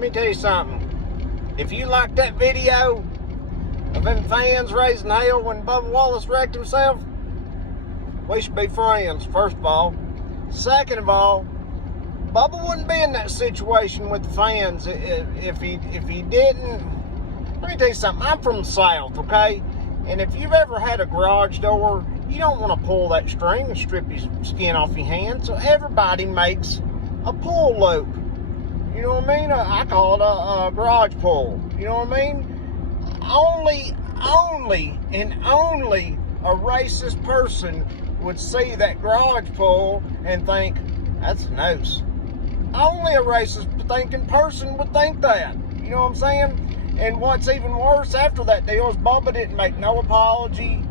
Let me tell you something. If you like that video of them fans raising hell when Bubba Wallace wrecked himself, we should be friends, first of all. Second of all, Bubba wouldn't be in that situation with the fans if he didn't. Let me tell you something. I'm from the South, okay? And if you've ever had a garage door, you don't want to pull that string and strip your skin off your hand. So everybody makes a pull loop. You know what I mean? I call it a garage pull. You know what I mean? Only a racist person would see that garage pull and think, that's a noose. Only a racist thinking person would think that. You know what I'm saying? And what's even worse after that deal is Bubba didn't make no apology.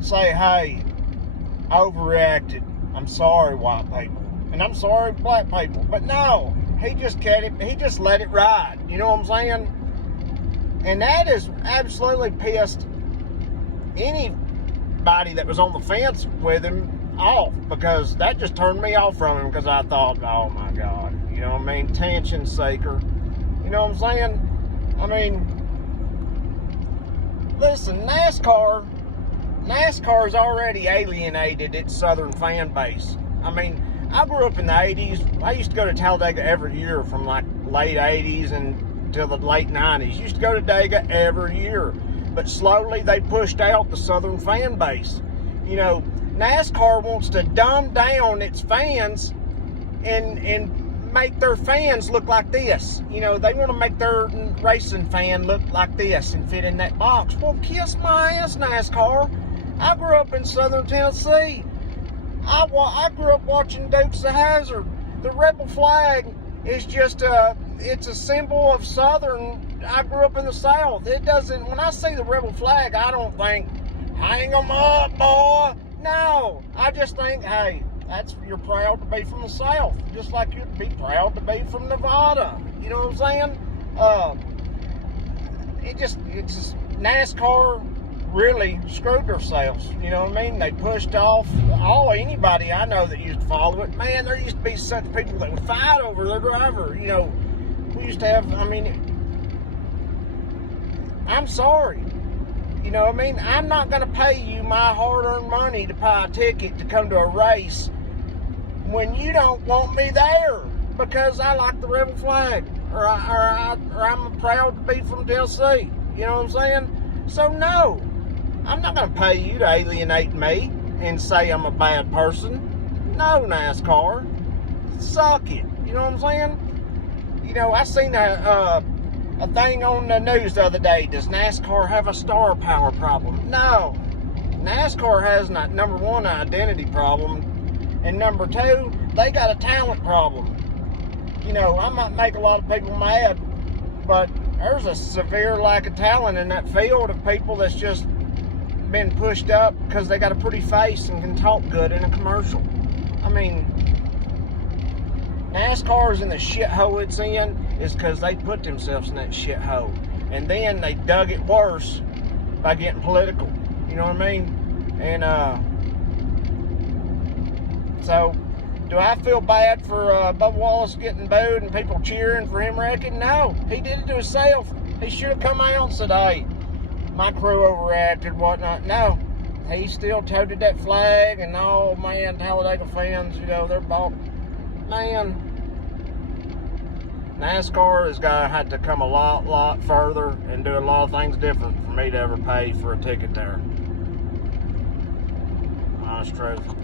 Say, hey, I overreacted. I'm sorry, white people. And I'm sorry, black people. But no, he just let it ride. You know what I'm saying? And that has absolutely pissed anybody that was on the fence with him off, because that just turned me off from him, because I thought, oh my God, you know what I mean? Tension seeker. You know what I'm saying? I mean, listen, NASCAR's already alienated its Southern fan base. I mean, I grew up in the 80s. I used to go to Talladega every year from like late 80s until the late 90s. Used to go to Talladega every year. But slowly they pushed out the Southern fan base. You know, NASCAR wants to dumb down its fans and make their fans look like this. You know, they want to make their racing fan look like this and fit in that box. Well, kiss my ass, NASCAR. I grew up in Southern Tennessee. I grew up watching Dukes of Hazzard. The rebel flag is just it's a symbol of Southern. I grew up in the South. It doesn't, when I see the rebel flag, I don't think, hang 'em up, boy. No, I just think, hey, you're proud to be from the South, just like you'd be proud to be from Nevada. You know what I'm saying? It's just NASCAR really screwed themselves. You know what I mean? They pushed off anybody I know that used to follow it. Man, there used to be such people that would fight over their driver. You know, we used to have, I mean, I'm sorry. You know what I mean? I'm not going to pay you my hard-earned money to buy a ticket to come to a race when you don't want me there because I like the rebel flag or I'm proud to be from Tennessee. You know what I'm saying? So no, I'm not going to pay you to alienate me and say I'm a bad person. No, NASCAR. Suck it. You know what I'm saying? You know, I seen a thing on the news the other day. Does NASCAR have a star power problem? No. NASCAR has not, number one, an identity problem, and number two, they got a talent problem. You know, I might make a lot of people mad, but there's a severe lack of talent in that field of people that's just been pushed up because they got a pretty face and can talk good in a commercial. I mean, NASCAR is in the shithole it's in is because they put themselves in that shithole. And then they dug it worse by getting political. You know what I mean? And, so, do I feel bad for Bubba Wallace getting booed and people cheering for him wrecking? No, he did it to himself. He should have come out and said, hey, my crew overreacted, whatnot. No, he still toted that flag, and oh man, Talladega fans, you know, they're bought. Man, NASCAR has got to have to come a lot further and do a lot of things different for me to ever pay for a ticket there. Honest truth.